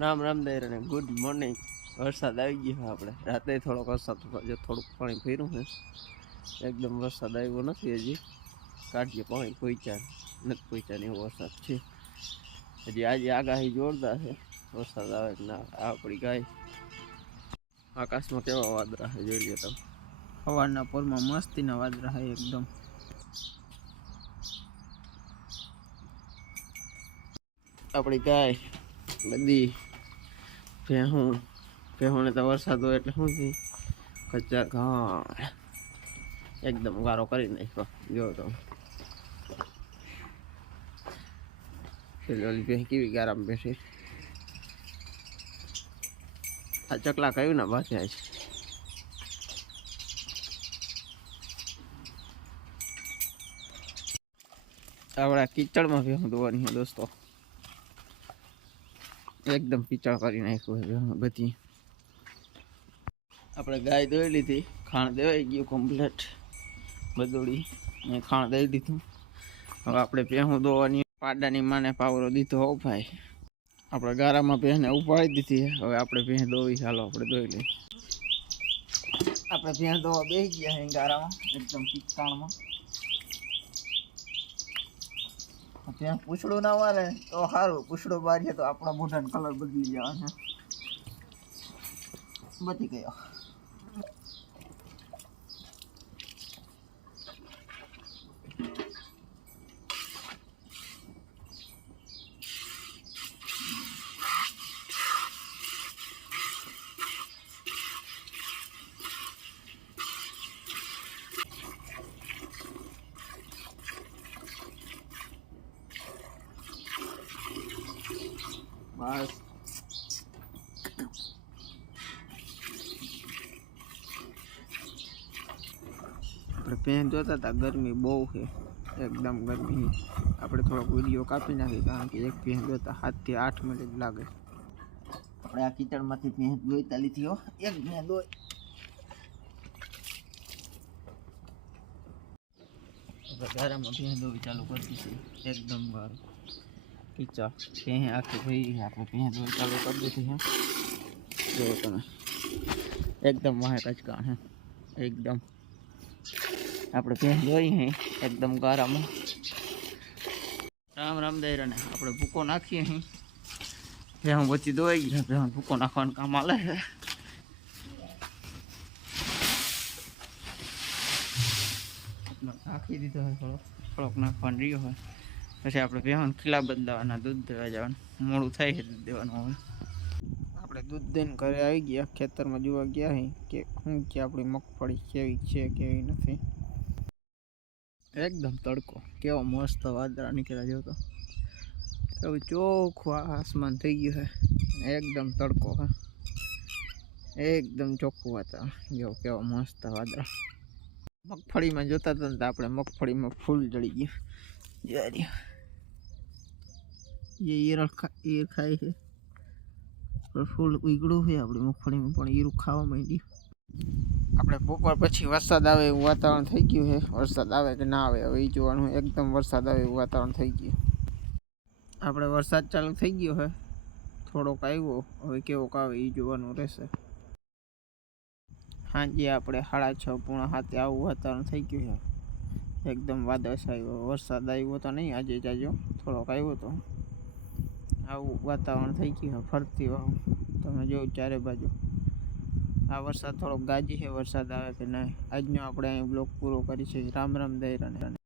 રામ રામ દૈર અને good morning. વરસાદ આવી ગયો આપણે રાતે થોડોક વરસાદ થોડુંક પાણી ફર્યું છે. એકદમ વરસાદ આવ્યો નથી હજી. કાઢીએ પાણી પહોંચ્યા નથી પહોંચ્યા ને એવો વરસાદ છે. હજી આજે આગાહી જોરદાર છે. વરસાદ આવે કે ના આપણી ગાય. આકાશમાં કેવા વાદળા છે જોઈ લો તમે. સવારના પોરમાં મસ્તીના વાદળા છે એકદમ. આપણી ગાય બધી ભેહું ને તો વરસાદ હોય એટલે શું છે કચ્ચા ઘા એકદમ ગારો કરી નાખ્યો. જો તો ઓલી ભેહ કેવી ગારામાં બેઠી. આ ચકલા કયું ના પાસે છે. આપણા કીચડમાં ભેહું ધોવાની છે દોસ્તો. એકદમ પીચળ કરી નાખ્યું છે બધી. આપણે ગાય દોઈ લીધી, ખાણ દેવાઈ ગયું કમ્પ્લેટ. બધોડી ખાણ દઈ દીધું. હવે આપણે ભેહું દોવાની પાડાની માને પાવરો દીધો. હો ભાઈ આપણે ગારામાં ભેહને ઉપાડી દીધી. હવે આપણે ભેહ દોવી. ચાલો આપણે દોઈ લઈએ. આપણે ભેહ દોવા બેસી ગયા છે ગારામાં એકદમ પીચકાણમાં. ત્યાં પૂછડું ના મારે તો સારું. પૂછડું બારીએ તો આપણા મોઢાનો કલર બદલી જવા છે. બચી ગયો. બસ આપણે પેન જોતા હતા. ગરમી બહુ છે એકદમ ગરમી. આપણે થોડોક વિડીયો કાપી નાખી કારણ કે એક પેન જોતા 7 થી 8 મિનિટ લાગે. આપણે આ કીચડમાંથી પેન દોઈતા લીધી. હો એક પેન દોઈ. આપણે ગારામાં પેન દોવી ચાલુ કરી દીધી. એકદમ ગારો કીચા પેન આખી ભાઈ આપણે પેન દોવી ચાલુ કરી દીધી છે. જો તમે એકદમ વાહે કચકા હે એકદમ. આપણે ભેંસ જોઈ હે એકદમ ગારામાં. રામ રામ દૈરાને આપણે ભૂકો નાખીએ અહીં. ભેહું બચી દોઈ ગયા. ભેહું ભૂકો નાખવાનું કામ આલે છે. નાખી દીધો હોય થોડોક નાખવાનું રહ્યો હોય. પછી આપણે ભેહું ખીલા બદલાવાના, દૂધ દેવા જવાનું. મોડું થાય છે દૂધ દેવાનું. હવે આપણે દૂધ દઈને ઘરે આવી ગયા. ખેતરમાં જોવા ગયા હે કે શું કે આપણી મગફળી કેવી છે કેવી નથી. એકદમ તડકો કેવો મસ્ત વાદળા નીકળ્યા. જો તો કેવું ચોખ્ખું આસમાન થઈ ગયું છે. એકદમ તડકો છે. એકદમ ચોખ્ખું વાતાવરણ. જો કેવો મસ્ત વાદળા. મગફળીમાં જોતા હતા ને તો આપણે મગફળીમાં ફૂલ જડી ગયું. ઈયર ખાય છે ફૂલ ઉગડું છે આપણી મગફળીમાં પણ ઈરું ખાવા માંડ્યું. આપણે બપોર પછી વરસાદ આવે એવું વાતાવરણ થઈ ગયું છે. વરસાદ આવે કે ના આવે હવે એ જોવાનું. એકદમ વરસાદ આવે એવું વાતાવરણ થઈ ગયું. આપણે વરસાદ ચાલુ થઈ ગયો છે. થોડોક આવ્યો હવે કેવોક આવે એ જોવાનું રહેશે. સાંજે આપણે 6:30 પોણા 7 આવું વાતાવરણ થઈ ગયું છે. એકદમ વાદળછાયું આવ્યો. વરસાદ આવ્યો તો નહીં આજે જાજો થોડોક આવ્યો તો. આવું વાતાવરણ થઈ ગયું ફરતી વાળું. તમે જો ચારે બાજુ. આ વરસાદ થોડોક ગાજી છે. વરસાદ આવે કે નહીં. આજનો આપણે અહીં બ્લોગ પૂરો કરી છે. રામ રામ દૈરાને.